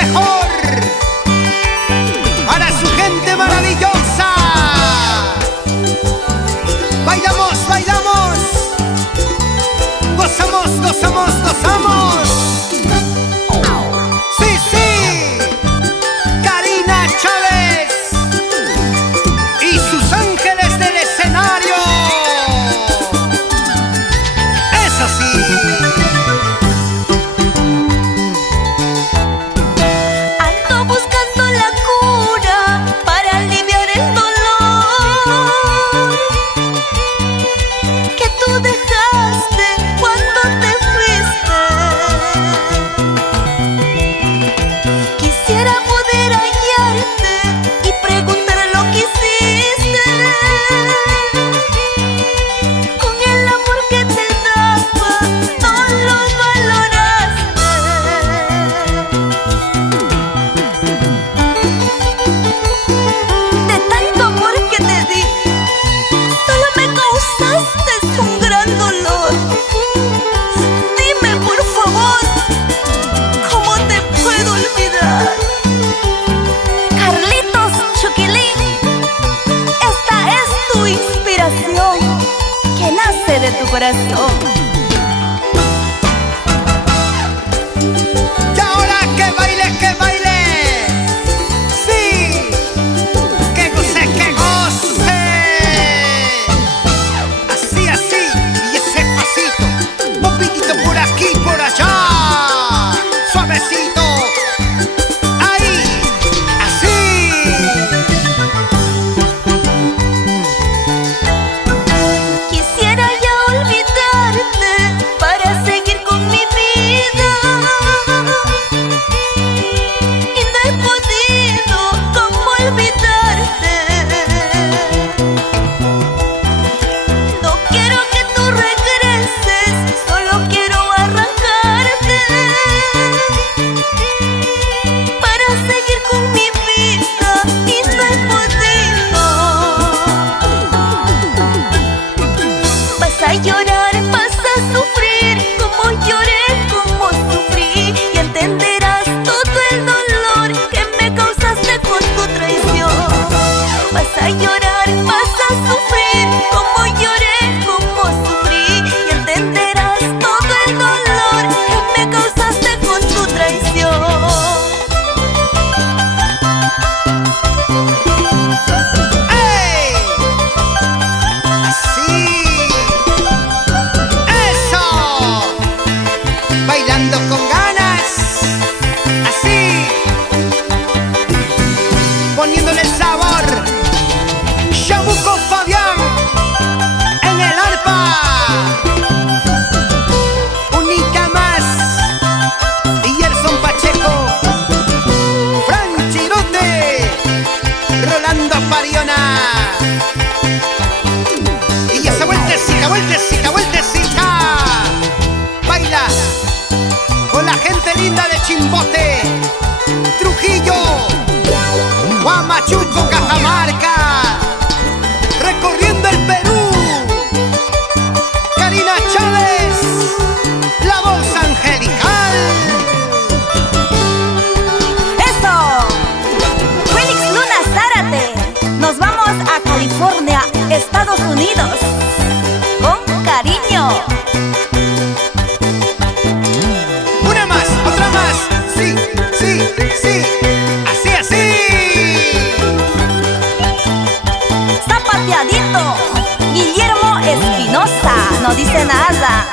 mejor para su gente maravillosa. Bailamos, bailamos, gozamos, gozamos, gozamos. Sí, sí, Karina Chávez y sus ángeles del escenario. Eso sí. De tu corazón. Y ahora que baile, que baile. Sí, que goce, que goce. Así, así, y ese pasito, un poquitito por aquí, por allá, suavecito. Ahí, así. Vas a llorar, vas a sufrir, como lloré, como sufrí, y entenderás todo el dolor que me causaste con tu traición. Vas a llorar, vas a sufrir, como lloré, como sufrí, y entenderás todo el dolor que me causaste con tu traición. ¡Ey! Así. Bailando con ganas, así, poniéndole el sabor. Chabuco Fabián en el arpa, Única Más y Gerson Pacheco, Fran Chirote, Rolando Pariona. Y esa vueltecita, vueltecita, vueltecita. Baila con la gente linda de Chimbote, Trujillo, Huamachuco, Cajamarca, recorriendo el Perú. Karina Chávez, la voz angelical. ¡Eso! Félix Luna Zárate. Nos vamos a California, Estados Unidos, con cariño. Otra más, sí, sí, sí, así, así. Zapateadito. Guillermo Espinosa no dice nada.